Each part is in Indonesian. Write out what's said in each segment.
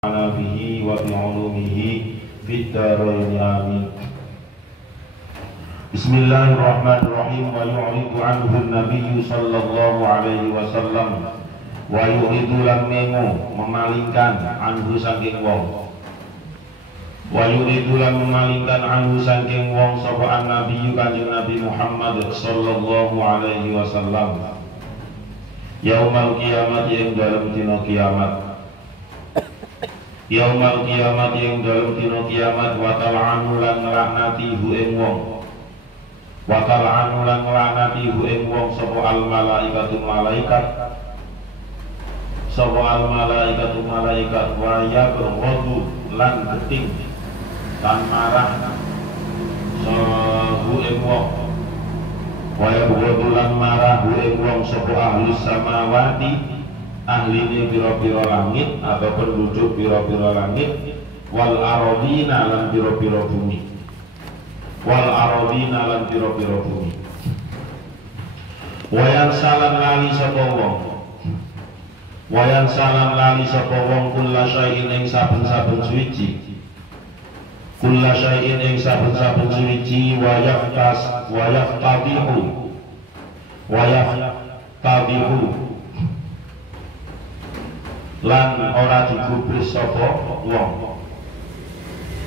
bihi wa bi'ulumihi fid dharain amin. Bismillahirrahmanirrahim. Wa yu'ridu anhu an-nabiy sallallahu alaihi wasallam wa yuridu lammu memalingkan anhu saking wong. Wa yuridu lam memalingkan anhu saking wong sapa an-nabiy kanjeng Nabi Muhammad sallallahu alaihi wasallam. Yaumal kiamat yang dalam dina kiamat. Yaumal kiamat yang dalam dina kiamat wa tal'anu lan laknati hu ing wong. Wa tal'anu lan laknati hu ing wong sapa al malaikatu malaikat. Sapa al malaikatu malaikat wa yaghdu lan beting lan marah hu ing wong. Wa yaghdu lan marah hu ing wong sapa ahlus samawati ahline pira-pira langit atau penduduk pira-pira langit wal aradina lan pira-pira bumi. Wal aradina lan pira-pira bumi. Wayan salam lali sapa wong. Wayan salam lali sapa wong kulla syai'in ing saben-saben suci. Kulla syai'in ing saben-saben suci wa yaftadihu lan ora digubris sapa wong.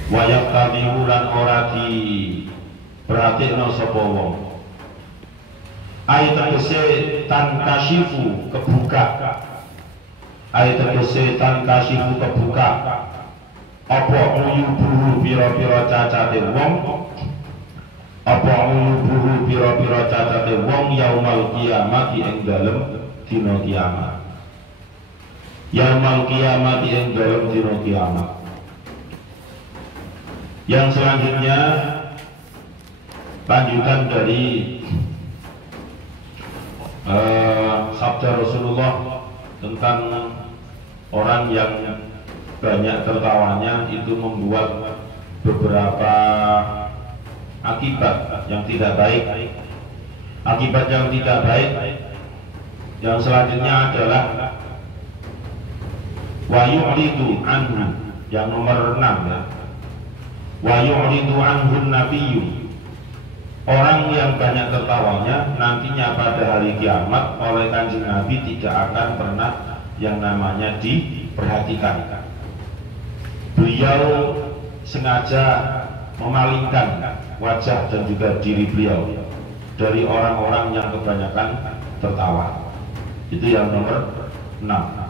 Wayak tabihu lan ora diperhatikno sapa wong. Ayat tegese tan kasyifu kebuka. Ayat tegese tan kasyifu kebuka. Apa uyubuhu pira-pira cacate wong. Apa uyubuhu pira-pira cacate wong yaumal kiamat ing dalem dina kiamat. Yaumal kiamat yang dalam dina kiamat. Yang selanjutnya lanjutan dari sabda Rasulullah tentang orang yang banyak tertawanya itu membuat beberapa akibat yang tidak baik. Akibat yang tidak baik yang selanjutnya adalah wa yu'ridu anhu yang nomor 6 ya. Wa yu'ridu anhu nabiyyu, orang yang banyak tertawanya nantinya pada hari kiamat oleh kanjeng Nabi tidak akan pernah yang namanya diperhatikan. Beliau sengaja memalingkan wajah dan juga diri beliau dari orang-orang yang kebanyakan tertawa. Itu yang nomor 6.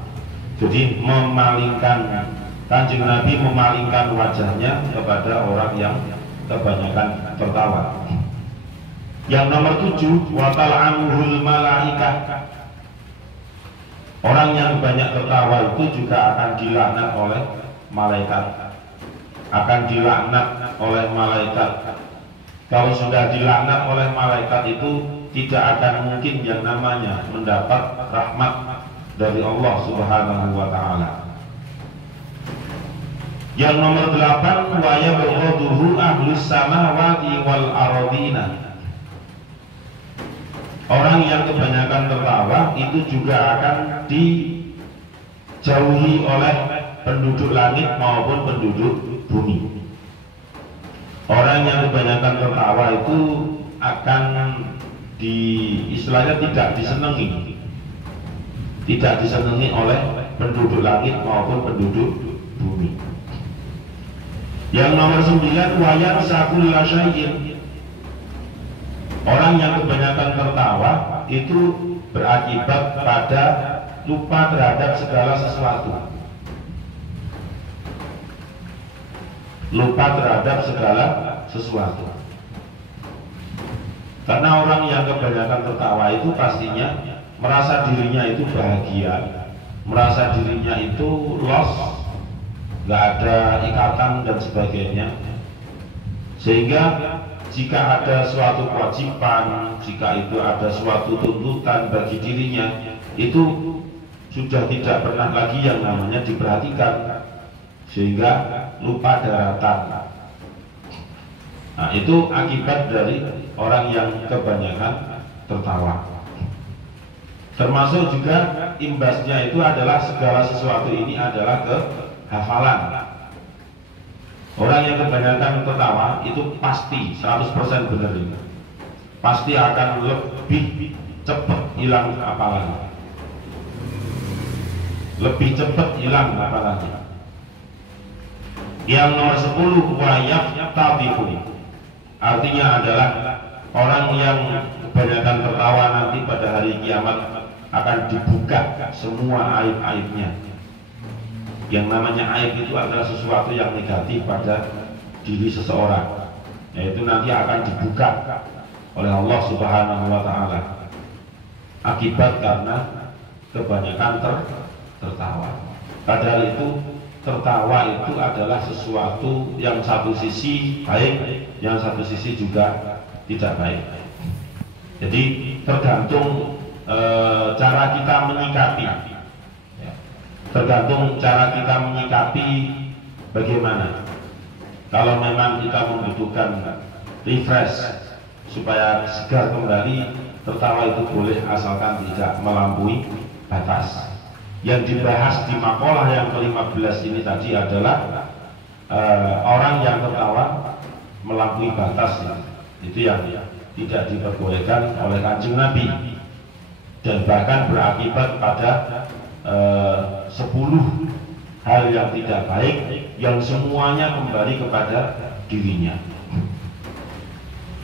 Jadi memalingkan, kanjeng Nabi memalingkan wajahnya kepada orang yang kebanyakan tertawa. Yang nomor 7, wa tal'anuhul malaikah. Orang yang banyak tertawa itu juga akan dilaknat oleh malaikat. Akan dilaknat oleh malaikat. Kalau sudah dilaknat oleh malaikat itu tidak akan mungkin yang namanya mendapat rahmat dari Allah Subhanahu wa ta'ala. Yang nomor 8, wa yabghaduhu ahlus samawati wal aradina. Orang yang kebanyakan tertawa itu juga akan dijauhi oleh penduduk langit maupun penduduk bumi. Orang yang kebanyakan tertawa itu akan istilahnya tidak disenangi. Tidak disenangi oleh penduduk langit maupun penduduk bumi. Yang nomor 9, wayan sakulla syai'in. Orang yang kebanyakan tertawa itu berakibat pada lupa terhadap segala sesuatu. Lupa terhadap segala sesuatu. Karena orang yang kebanyakan tertawa itu pastinya merasa dirinya itu bahagia, merasa dirinya itu lost, nggak ada ikatan dan sebagainya. Sehingga jika ada suatu kewajiban, jika itu ada suatu tuntutan bagi dirinya, itu sudah tidak pernah lagi yang namanya diperhatikan, sehingga lupa daratan. Nah, itu akibat dari orang yang kebanyakan tertawa. Termasuk juga imbasnya itu adalah segala sesuatu ini adalah hafalan. Orang yang kebanyakan tertawa itu pasti 100% benar itu. Pasti akan lebih cepat hilang hafalan. Lebih cepat hilang hafalannya. Yang nomor 10 wayaf tabifu. Artinya adalah orang yang kebanyakan tertawa nanti pada hari kiamat akan dibuka semua aib-aibnya. Yang namanya aib itu adalah sesuatu yang negatif pada diri seseorang, yaitu nanti akan dibuka oleh Allah Subhanahu wa Ta'ala akibat karena kebanyakan tertawa. Padahal itu tertawa itu adalah sesuatu yang satu sisi baik, yang satu sisi juga tidak baik. Jadi tergantung cara kita menyikapi. Tergantung cara kita menyikapi bagaimana. Kalau memang kita membutuhkan refresh supaya segar kembali, tertawa itu boleh asalkan tidak melampaui batas. Yang dibahas di makalah yang ke-15 ini tadi adalah orang yang tertawa melampaui batas. Itu yang tidak diperbolehkan oleh Kanjeng Nabi, dan bahkan berakibat pada 10 hal yang tidak baik yang semuanya kembali kepada dirinya.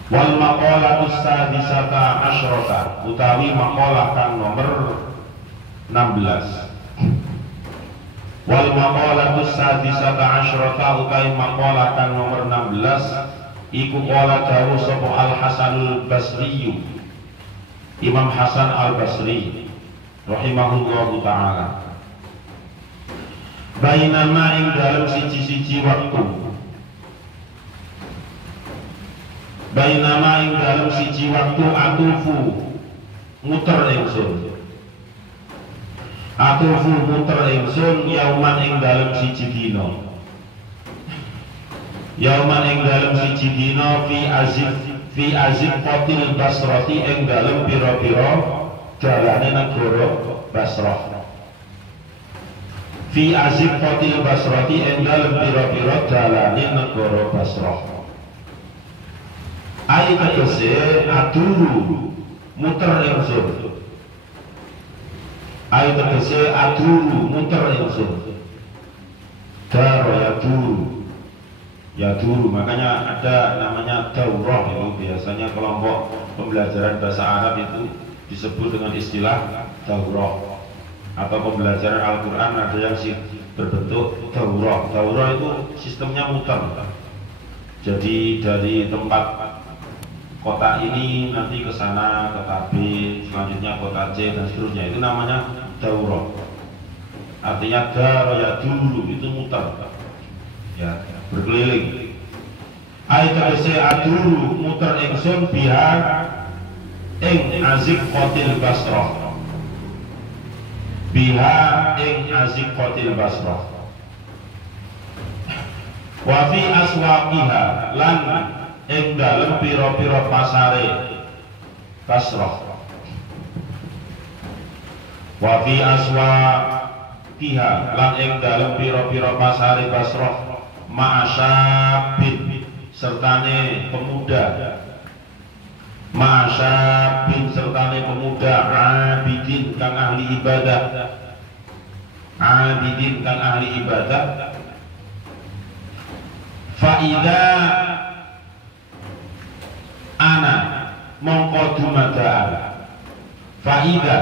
Wal maqalatu sadisata asyrata, utawi maqalah kang nomor 16. Wal maqalatu sadisata asyrata, utawi maqalah kang nomor 16 iku qala dawuh sapa Al Hasanul Basri, Imam Hasan Al Basri rahimahullahu ta'ala. Bainama ing dalam siji-siji waktu, bainama ing dalam siji waktu atufu muter ingsun, atufu muter ingsun yauman ing dalam siji dina, yauman ing dalam siji dina fi azif qatil Basrati ing dalam pira-pira dalane negara Basrah. Fi azif qatil Basrati ing dalem pira-pira dalane negara Basrah. Ai tegese aduru muter ingsun. Ai tegese aduru muter ingsun. Daro ya duru, makanya ada namanya daurah itu. Biasanya kelompok pembelajaran bahasa Arab itu disebut dengan istilah daurah, atau pembelajaran Al-Quran ada yang berbentuk daurah. Daurah itu sistemnya muter, jadi dari tempat kota ini nanti ke sana, kota B, selanjutnya kota C, dan seterusnya. Itu namanya daurah. Artinya daro ya dulu, itu muter, ya, berkeliling. Aitase aduru muter ingsun biha ing azik qatil Basrah, biha ing azik qatil Basrah. Wa fi aswaqiha, lan ing dalem pira-pira pasare Basrah. Wa fi aswaqiha, lan ing dalem pira-pira pasare Basrah ma'asyabin sertane pemuda, ma'asyabin sertane pemuda abidin kang ahli ibadah, abidin kang ahli ibadah. Faida ana mongko dumadaan, faida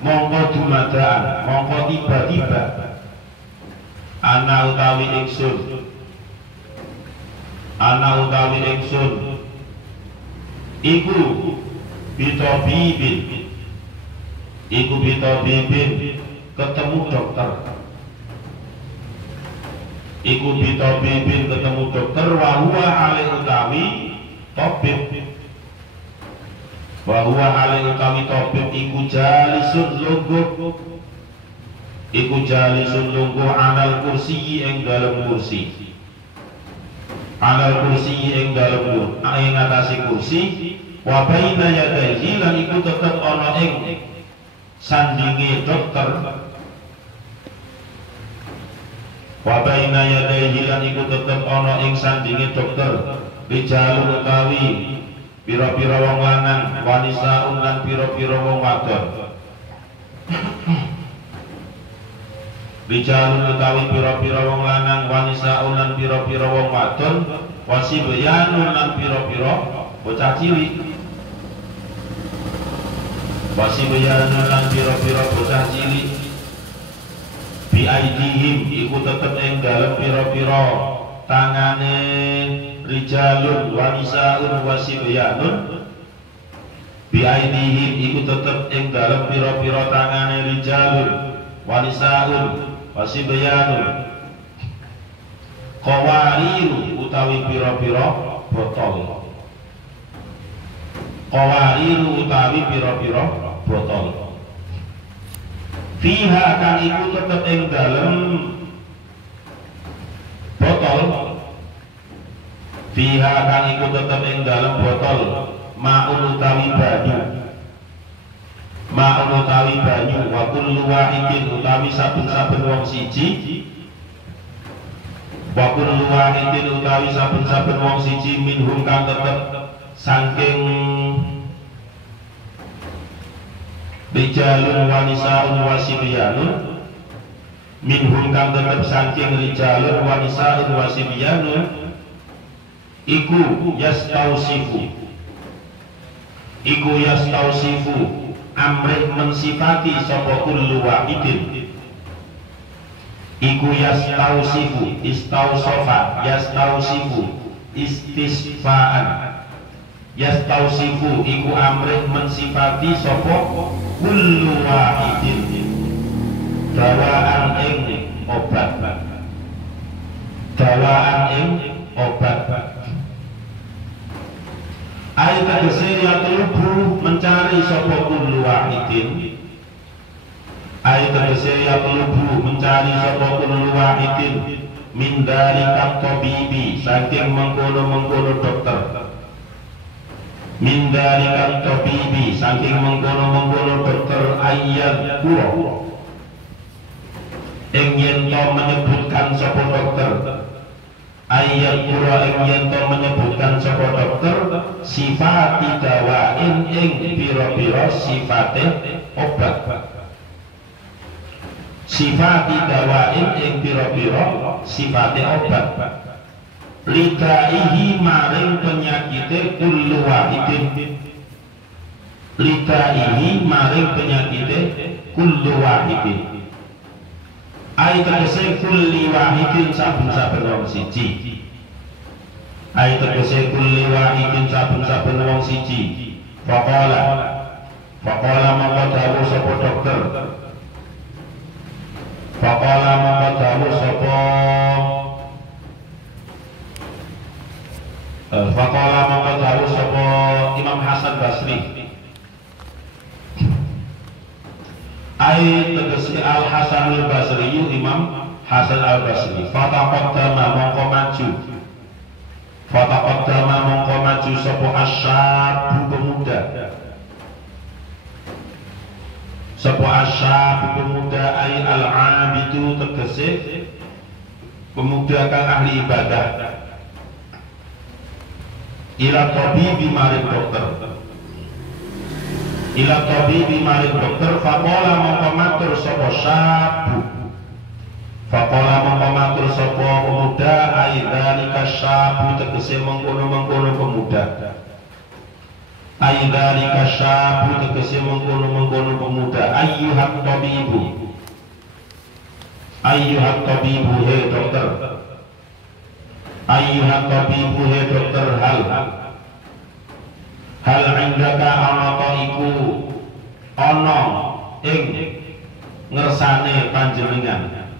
mongko dumadaan, mongko tiba-tiba ana utawi ingsun, ana utawi ingsun iku bitobibin, iku bitobibin ketemu dokter, iku bitobibin ketemu dokter, wahuwa ale utawi tobib, wahuwa ale utawi tobib iku jalisun lungguh, iku jalisun lungguh anal kursi ing dalam kursi, anal kursi ing dalam ing atase kursi, wa baina yadayhi lan iku tetep ana ing sandinge dokter, Wa baina yadayhi lan iku tetep ana ing sandinge dokter rijalun utawi pira-pira wong lanang wanisaun lan pira-pira wong wadon. Rijalun utawi pira-pira wong lanang wanisaun lan pira-pira wong wadon wasibyanun lan pira-pira bocah cilik. Wasibyanun lan pira-pira bocah cilik biaidihim iku tetep ing dalem pira-pira tangane rijalun wanisaun wasibyanun biaidihim iku tetep ing dalem pira-pira tangane rijalun wanisaun wasibyanun qawariru utawi pira-pira botol. Qawariru utawi pira-pira botol. Fiha kang iku tetep ing dalem botol. Fiha kang iku tetep ing dalem botol ma'un utawi banyu. Ma'un utawi banyu wa kullu wahidin utawi saben-saben wong siji. Wa kullu wahidin utawi saben-saben wong siji minhum kang tetep saking rijalun wanisaun wasibyanun minhum kang tetep saking rijalun wanisaun wasibyanun iku yastausifu amrih mensifati sapa kullu wahidin iku yastausifu istausofa yastausifu istisfaan yastausifu iku amrih mensifati sapa kullu wahidin dawaan ing obat ayat tegese yatlubu mencari sapa kullu wahidin ayat tegese yatlubu mencari sapa kullu wahidin min dalika tabibi saking mengkono-mengkono dokter min dalika tabibi saking mengkono-mengkono dokter ayat kuro ing yen to menyebutkan sapa dokter ayat kuro ing yen to menyebutkan sapa dokter sifat dawain ing pira-pira sifate obat sifat dawain ing pira-pira sifate obat lidaihi maring penyakite kullu wahidin lidaihi maring penyakite kullu wahidin ayat tegese kulli wahidin saben-saben wong siji ayat tegese kulli wahidin saben-saben wong siji faqala maka dawuh sapa dokter faqala maka dawuh sapa faqala maka dawuh sapa Imam Hasan Basri ai tegese Al Hasan Al Basri Imam Hasan Al Basri fataqaddama mongko maju sapa asyabu pemuda ai al-abidu tegese pemuda kang ahli ibadah ila tabibi maring dokter faqala mongko matur sapa syabu faqala mongko matur sapa pemuda aidalika syabu tegese mengkono-mengkono pemuda aidalika syabu tegese mengkono-mengkono pemuda ayyuhat tabibu he dokter ayyuhat tabibu he dokter hal indaka ana iku ana ing ngersane panjenengan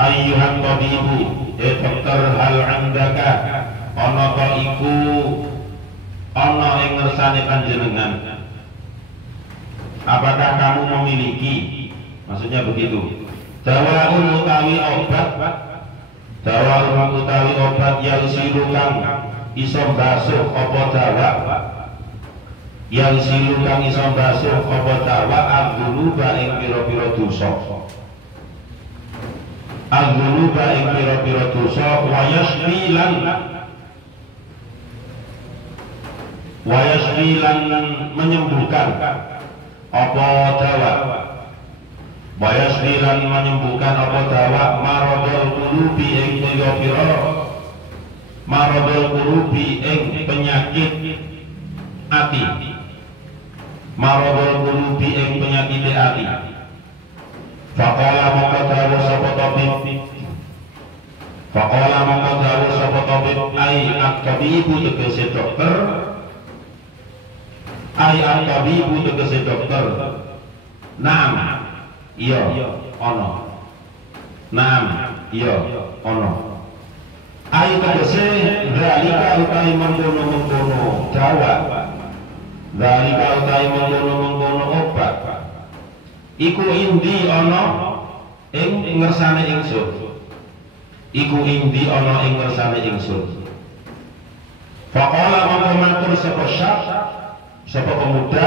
ayyuhat tabibu dokter hal indaka ana iku ana ing ngersane panjenengan apakah kamu memiliki maksudnya begitu dawaun utawi obat yang silukang iso basuh apa dawa yang silukang iso basuh apa dawa agdunuba ing pira-pira dosa al-dzunuba ing pira-pira dosa wa yashfi lan menyembuhkan apa dawa wa yashfi lan menyembuhkan apa dawa maradul qulubi ing pira-pira maradul qulubi ing penyakit ati maradul qulubi ing penyakit ati. Faqala maka dawuh sapa tabib Faqala maka dawuh sapa tabib ai at-tabibu tegese dokter ai at-tabibu tegese dokter naam iya ana naam iya ana ai tegese zalika utai mengkono-mengkono dawa zalika utai mengkono-mengkono obat iku indi ana ing ngersane ingsun iku indi ana ing ngersane ingsun. Faqala maka matur sapa syab sapa pemuda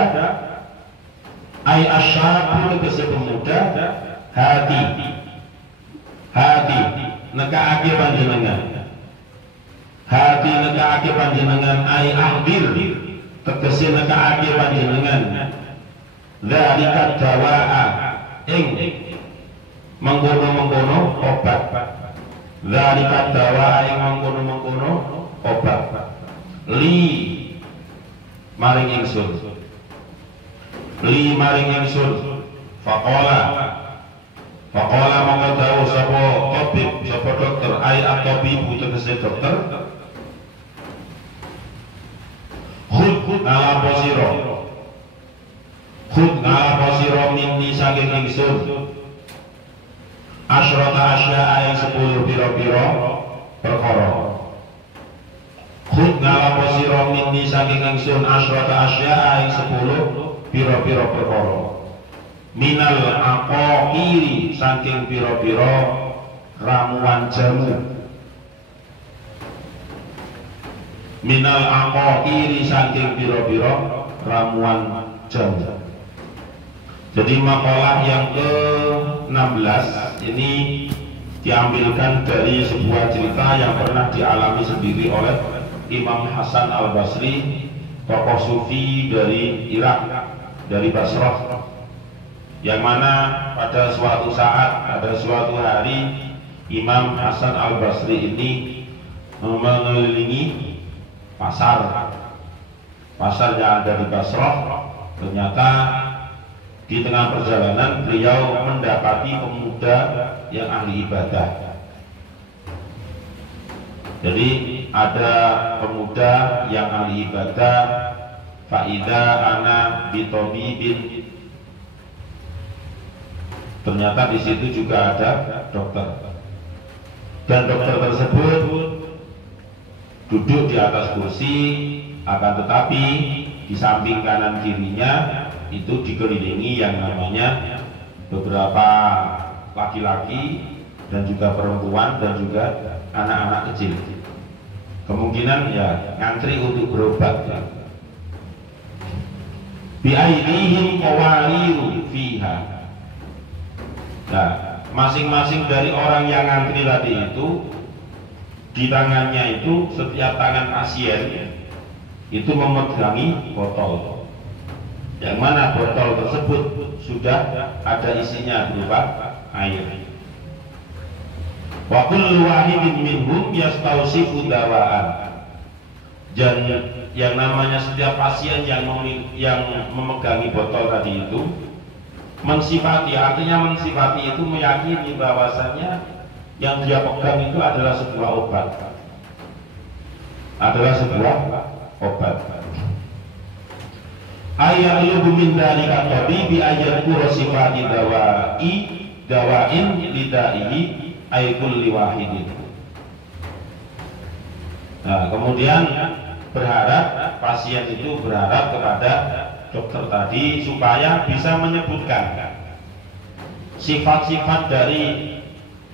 ai asyabu tegese pemuda hati nekaake panjenengan hati nekaake panjenengan ai ahdir tegese nekaake panjenengan dzalika dawaa ing mengkono-mengkono obat dzalika dawaa ing mengkono-mengkono obat li maring ingsun faqala maka dawuh sapa tabib sapa dokter ai at-tabibu tegese dokter khud ngalapo sira khud ngalapo sira minni saking ingsun asyrata asya'a yang 10 pira-pira perkara khud ngalapo sira minni saking ingsun asyrata asya'a yang 10 pira-pira perkara minal aqairi saking pira-pira ramuan jamu minal aqairi saking pira-pira ramuan jamu. Jadi makalah yang ke-16 ini diambilkan dari sebuah cerita yang pernah dialami sendiri oleh Imam Hasan Al-Basri, tokoh sufi dari Irak, dari Basrah, yang mana pada suatu saat, pada suatu hari Imam Hasan Al-Basri ini mengelilingi pasar yang ada di Basrah. Ternyata di tengah perjalanan beliau mendapati pemuda yang ahli ibadah. Jadi ada pemuda yang ahli ibadah, faida ana bitabibin. Ternyata di situ juga ada dokter. Dan dokter tersebut duduk di atas kursi, akan tetapi di samping kanan kirinya itu dikelilingi yang namanya beberapa laki-laki dan juga perempuan dan juga anak-anak kecil. Kemungkinan ya ngantri untuk berobat ya. Bi aidihim qawariru fiha. Nah, masing-masing dari orang yang ngantri tadi itu di tangannya itu setiap tangan pasien itu memegangi botol. Yang mana botol tersebut sudah ada isinya berupa air. Wa kullu wahidin minhum yastausifu dawaan. Dan yang namanya setiap pasien yang memegangi botol tadi itu mensifati, artinya mensifati itu meyakini bahwasannya yang dia pegang itu adalah sebuah obat. Adalah sebuah obat. Ayat lubu min dalika tabibi ayat kurosifati dawain lidaihi ayat liwahidin. Nah, kemudian berharap pasien itu berharap kepada dokter tadi supaya bisa menyebutkan sifat-sifat dari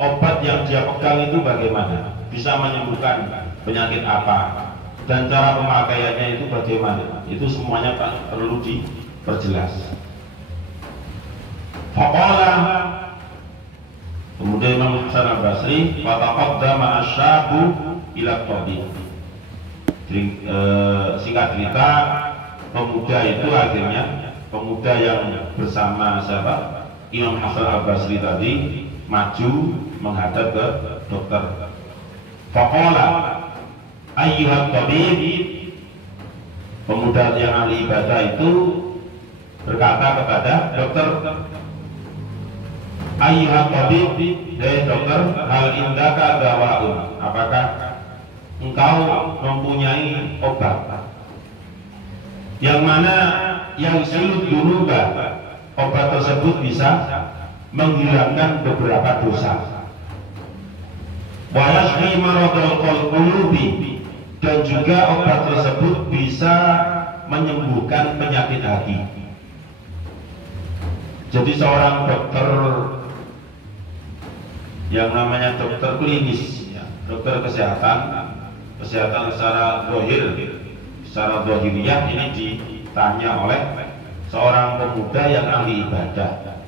obat yang dia pegang itu bagaimana, bisa menyembuhkan penyakit apa, dan cara pemakaiannya itu bagaimana. Itu semuanya perlu diperjelas. Faqala Kemudian Imam Hasan Al-Basri fataqaddama asyabu ila tabib. Singkat cerita, pemuda itu akhirnya, pemuda yang bersama siapa? Imam Hasan Al-Basri tadi maju menghadap ke dokter. Faqala ayyuhat tabib, pemuda yang ahli ibadah itu berkata kepada dokter, ayyuhat tabib, dari dokter, hal indaka dawaun, apakah engkau mempunyai obat yang mana yang silut dunuba, obat tersebut bisa menghilangkan beberapa dosa. Wa yashfi maradul qulubi, dan juga obat tersebut bisa menyembuhkan penyakit hati. Jadi seorang dokter yang namanya dokter klinis, ya, dokter kesehatan secara zahir, secara zahiriyah, ini ditanya oleh seorang pemuda yang ahli ibadah.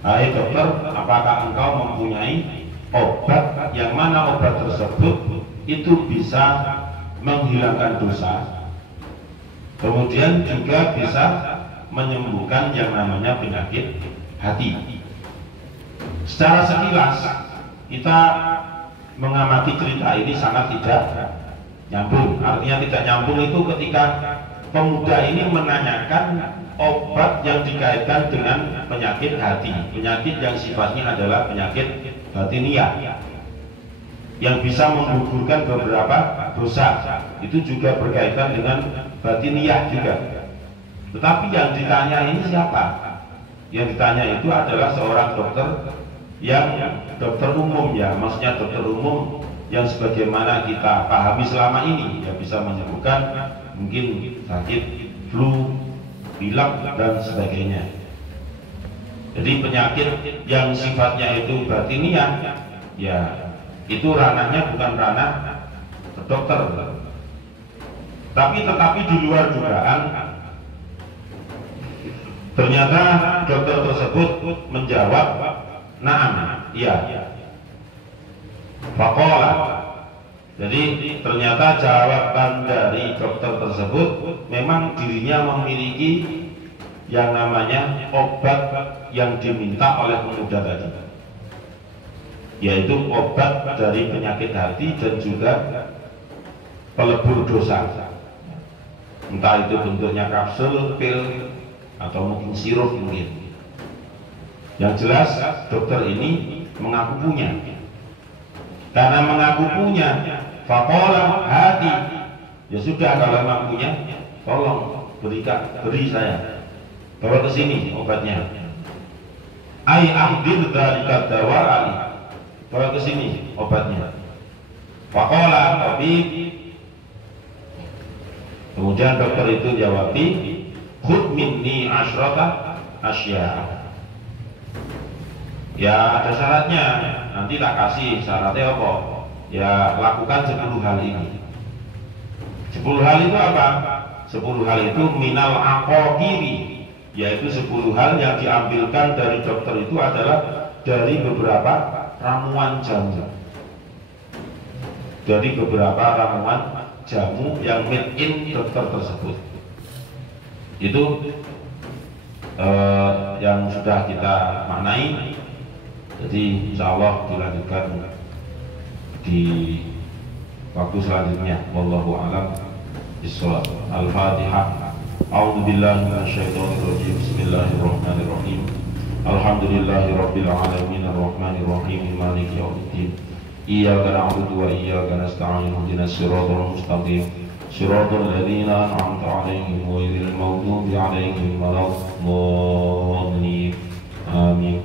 Hai dokter, apakah engkau mempunyai obat yang mana obat tersebut itu bisa menghilangkan dosa, kemudian juga bisa menyembuhkan yang namanya penyakit hati. Secara sekilas kita mengamati cerita ini sangat tidak nyambung. Artinya tidak nyambung itu ketika pemuda ini menanyakan obat yang dikaitkan dengan penyakit hati, penyakit yang sifatnya adalah penyakit batiniah, yang bisa menggugurkan beberapa dosa. Itu juga berkaitan dengan batiniah juga. Tetapi yang ditanya ini siapa? Yang ditanya itu adalah seorang dokter yang dokter umum, ya, maksudnya dokter umum yang sebagaimana kita pahami selama ini, ya, bisa menyembuhkan mungkin sakit flu, pilek dan sebagainya. Jadi penyakit yang sifatnya itu batiniah, ya, itu ranahnya bukan ranah dokter. Tetapi di luar dugaan, ternyata dokter tersebut menjawab, na'am, iya. Faqala, jadi ternyata jawaban dari dokter tersebut memang dirinya memiliki yang namanya obat yang diminta oleh pemuda tadi, yaitu obat dari penyakit hati dan juga pelebur dosa. Entah itu bentuknya kapsul, pil, atau mungkin sirup mungkin. Yang jelas dokter ini mengaku punya. Karena mengaku punya, faqala hati, ya sudah, kalau memang punya, tolong beri saya, bawa ke sini obatnya. Ai amdil dzalika dawa'ali, bawa ke sini obatnya. Faqala tabib, kemudian dokter itu jawabi, khudh minni asyrata asya. Ya ada syaratnya, nanti tak kasih syaratnya apa? Ya lakukan 10 hal ini. 10 hal itu apa? 10 hal itu minal aqaqiri, yaitu 10 hal yang diambilkan dari dokter itu adalah dari beberapa ramuan jamu. Dari beberapa ramuan jamu yang made in dokter tersebut. Itu yang sudah kita maknai. Jadi insya Allah dilanjutkan di waktu selanjutnya. Wallahu a'lam bishawab. Al-Fatihah. A'udzubillahi minasyaitonirrajim. Bismillahirrahmanirrahim. Alhamdulillahirabbil alamin arrahmanirrahim maliki yaumiddin. Iyyaka na'budu wa iyyaka nasta'in. Ihdinas siratal mustaqim. Siratal ladzina an'amta 'alaihim ghairil maghdubi 'alaihim waladdallin. Amin.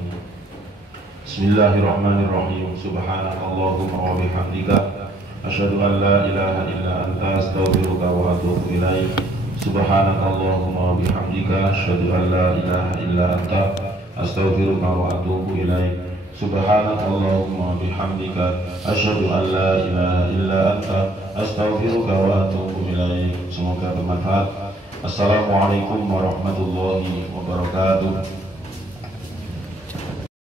Bismillahirrahmanirrahim. Subhanakallahumma wa bihamdika asyhadu an la ilaha illa anta astaghfiruka wa atubu ilaik. Subhanakallahumma wa bihamdika asyhadu an la ilaha illa anta astaghfiruka wa atubu ilaik. Subhanakallahumma wa bihamdika asyhadu an la ilaha illa anta astaghfiruka wa atubu ilaik. Semoga bermanfaat. Assalamualaikum warahmatullahi wabarakatuh.